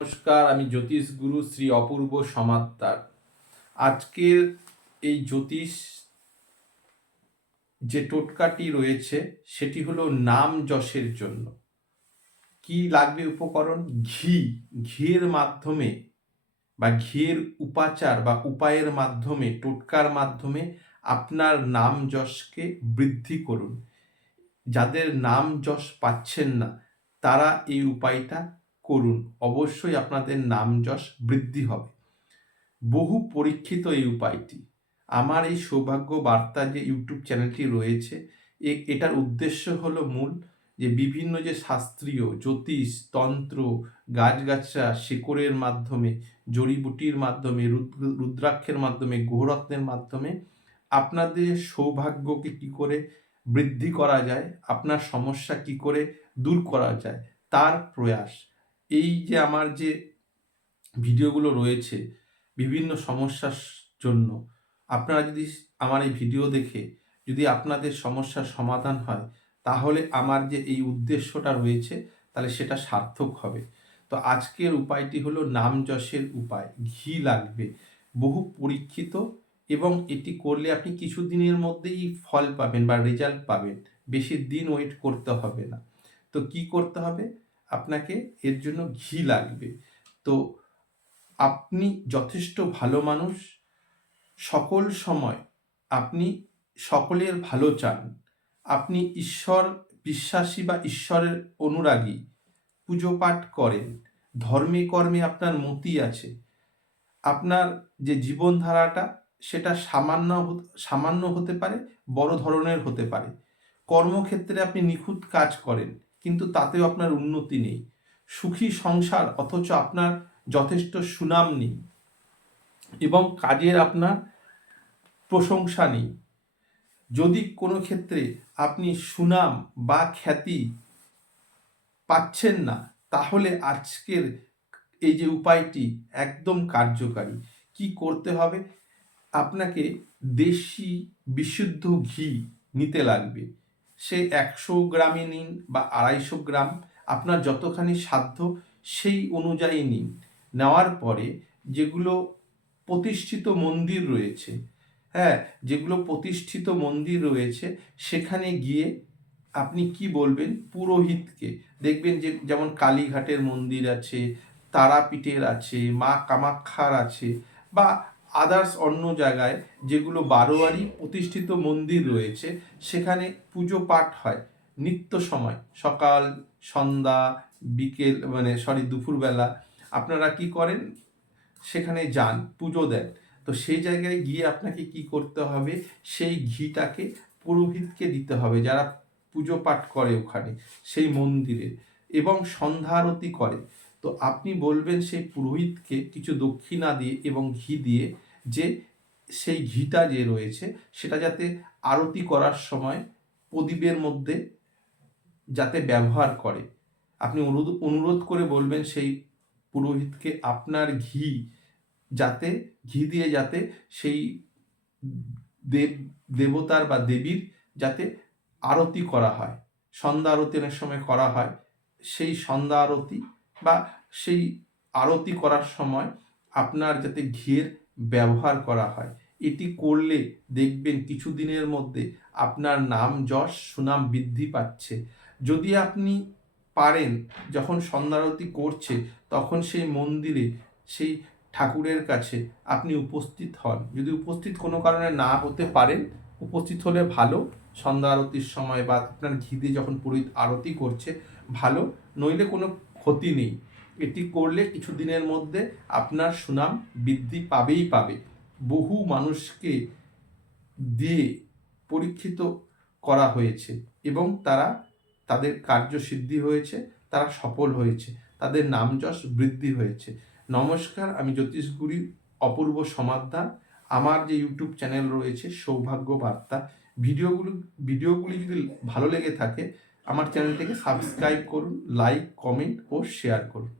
নমস্কার, আমি জ্যোতিষ গুরু শ্রী অপূর্ব সমাদ্দার আজকের এই জ্যোতিষ যে টোটকাটি রয়েছে, সেটি হলো নাম যশের জন্য। কি লাগবে উপকরণ? ঘি। ঘিয়ের মাধ্যমে বা ঘিয়ের উপাচার বা উপায়ের মাধ্যমে, টোটকার মাধ্যমে আপনার নাম যশকে বৃদ্ধি করুন। যাদের নাম যশ পাচ্ছেন না, তারা এই উপায়টা করুন, অবশ্যই আপনাদের নাম যশ বৃদ্ধি হবে। বহু পরীক্ষিত এই উপায়টি। আমার এই সৌভাগ্য বার্তা যে ইউটিউব চ্যানেলটি রয়েছে এটার উদ্দেশ্য হলো মূল যে বিভিন্ন যে শাস্ত্রীয় জ্যোতিষ, তন্ত্র গাছগাছরা শেকড়ের মাধ্যমে, জড়িবুটির মাধ্যমে রুদ্রাক্ষের মাধ্যমে গ্রহরত্নের মাধ্যমে আপনাদের সৌভাগ্যকে কি করে বৃদ্ধি করা যায়, আপনার সমস্যা কি করে দূর করা যায়, তার প্রয়াস। এই যে আমার যে ভিডিওগুলো রয়েছে বিভিন্ন সমস্যার জন্য, আপনারা যদি আমার এই ভিডিও দেখে যদি আপনাদের সমস্যার সমাধান হয়, তাহলে আমার যে এই উদ্দেশ্যটা রয়েছে, তাহলে সেটা সার্থক হবে। তো আজকের উপায়টি হলো নাম যশের উপায়, ঘি লাগবে। বহু পরীক্ষিত এবং এটি করলে আপনি কিছুদিনের মধ্যেই ফল পাবেন বা রেজাল্ট পাবেন। বেশি দিন ওয়েট করতে হবে না। তো কি করতে হবে? আপনাকে এর জন্য ঘি লাগবে। তো আপনি যথেষ্ট ভালো মানুষ। সকল সময় আপনি সকলের ভালো চান। আপনি ঈশ্বর বিশ্বাসী বা ঈশ্বরের অনুরাগী। পুজো পাঠ করেন। ধর্মে কর্মে আপনার মতি আছে। আপনার যে জীবনধারাটা, সেটা সামান্য সামান্য হতে পারে, বড় ধরনের হতে পারে। কর্মক্ষেত্রে আপনি নিখুঁত কাজ করেন। কিন্তু তাতেও আপনার উন্নতি নেই। সুখী সংসার অথচ আপনার যথেষ্ট সুনাম নেই এবং কাজের আপনার প্রশংসা নেই। যদি কোনো ক্ষেত্রে আপনি সুনাম বা খ্যাতি পাচ্ছেন না, তাহলে আজকের এই যে উপায়টি একদম কার্যকারী। কি করতে হবে? আপনাকে দেশি বিশুদ্ধ ঘি নিতে লাগবে। সে একশো গ্রামে নিন বা আড়াইশো গ্রাম, আপনার যতখানি সাধ্য সেই অনুযায়ী নিন। নেওয়ার পরে যেগুলো প্রতিষ্ঠিত মন্দির রয়েছে হ্যাঁ যেগুলো প্রতিষ্ঠিত মন্দির রয়েছে, সেখানে গিয়ে আপনি কি বলবেন পুরোহিতকে? দেখবেন যে যেমন কালীঘাটের মন্দির আছে, তারাপীঠের আছে, মা কামাক্ষার আছে বা আদার্স অন্য জায়গায় যেগুলো বারোয়ারি প্রতিষ্ঠিত মন্দির রয়েছে, সেখানে পুজো পাঠ হয় নিত্য সময়, সকাল, সন্ধ্যা, বিকেল মানে সরি দুপুরবেলা। আপনারা কি করেন? সেখানে যান, পুজো দেন। তো সেই জায়গায় গিয়ে আপনাকে কি করতে হবে? সেই ঘিটাকে, পুরোহিতকে দিতে হবে যারা পুজো পাঠ করে ওখানে, সেই মন্দিরে। এবং সন্ধ্যা আরতি করে। তো আপনি বলবেন সেই পুরোহিতকে কিছু দক্ষিণা দিয়ে এবং ঘি দিয়ে যে সেই ঘিটা যে রয়েছে, সেটা যাতে আরতি করার সময় প্রদীপের মধ্যে যাতে ব্যবহার করে। আপনি অনুরোধ অনুরোধ করে বলবেন সেই পুরোহিতকে আপনার ঘি যাতে, ঘি দিয়ে যাতে সেই দেব, দেবতার বা দেবীর যাতে আরতি করা হয়। সন্ধ্যা আরতি অনেক সময় করা হয়। সেই সন্ধ্যা আরতি বা সেই আরতি করার সময় আপনার যাতে ঘিয়ের ব্যবহার করা হয়, এটি করলে দেখবেন কিছুদিনের মধ্যে আপনার নাম যশ, সুনাম বৃদ্ধি পাচ্ছে। যদি আপনি পারেন, যখন সন্ধ্যারতি করছে, তখন সেই মন্দিরে, সেই ঠাকুরের কাছে আপনি উপস্থিত হন। যদি উপস্থিত কোনো কারণে না হতে পারেন, উপস্থিত হলে ভালো। সন্ধ্যা আরতির সময় বা আপনার ঘি যখন পুরোহিত আরতি করছে, ভালো। নইলে কোনো ক্ষতি নেই। এটি করলে কিছুদিনের মধ্যে আপনার সুনাম বৃদ্ধি পাবেই পাবে। বহু মানুষকে দিয়ে পরীক্ষিত করা হয়েছে এবং তারা তাদের কার্যসিদ্ধি হয়েছে, তারা সফল হয়েছে, তাদের নাম যশ বৃদ্ধি হয়েছে। নমস্কার, আমি জ্যোতিষগুরি অপূর্ব সমাধান আমার যে ইউটিউব চ্যানেল রয়েছে, সৌভাগ্য বার্তা। ভিডিওগুলো, ভিডিওগুলি যদি ভালো লেগে থাকে আমার চ্যানেলটিকে সাবস্ক্রাইব করুন লাইক কমেন্ট ও শেয়ার করুন।